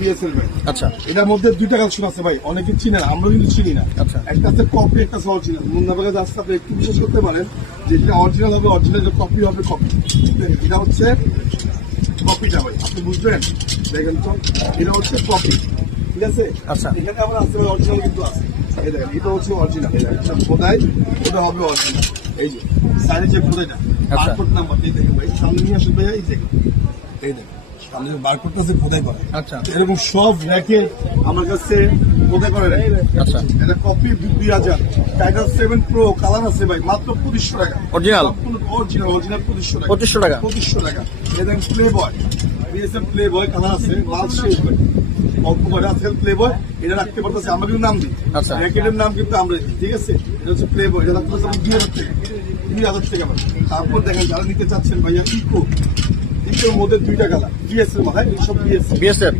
BSL ভাই। আচ্ছা এটার মধ্যে দুইটা কালেকশন আছে ভাই, অনেকে চিনে না, আমরা কিন্তু চিনি না। আচ্ছা। একটা আছে কপি, একটা অরিজিনাল। মুন্নাফা কাছে আসতে আপনি একটু বিশ্বাস করতে পারেন যে এটা অরিজিনাল হবে অরিজিনাল, কপি হবে কপি। এটা হচ্ছে কপিটা ভাই, আপনি বুঝবেন। দেখেন তো, এটা হচ্ছে কপি, ঠিক আছে। আচ্ছা। এখানে আমরা আসতে অরিজিনাল কিন্তু আছে। এই দেখেন, এটা হচ্ছে অরিজিনাল, এটা খোদাই, এটা হবে অরিজিনাল। এই যে সাইডে যে খোদাইটা, আচ্ছা। বারকোড নাম্বার, এই দেখেন ভাই, সামনে নিয়ে আসেন ভাই, এই দেখেন, এই দেখেন সামনে বারকোডটা আছে খোদাই করে। আচ্ছা এরকম সব র্যাকে আমার কাছে খোদাই করে রাখে। আচ্ছা। এটা কপি 2000, টাইগার 7 প্রো কালার আছে ভাই, মাত্র 2500 টাকা। Original? অরিজিনাল 2500 টাকা। 2500 টাকা? 2500 টাকা। এটা দেখেন প্লে বয়, বিএসএফ প্লে বয় কালার আছে, লাল শেষ ভাই, অল্প করে আছে প্লে বয়। এটা রাখতে পারতেছে, আমরা কিন্তু নাম দিই, আচ্ছা। র্যাকেটের নাম কিন্তু আমরা দিই, ঠিক আছে। এটা হচ্ছে প্লে বয়, এটা রাখতে পারছে 2000 টাকা, 2000 টাকা ভাই। তারপর দেখেন যারা নিতে চাচ্ছেন ভাইয়া, ইকোর মধ্যে দুইটা কালার, বিএসএফ মাথায়, এইসব বিএসএফ, বিএসএফ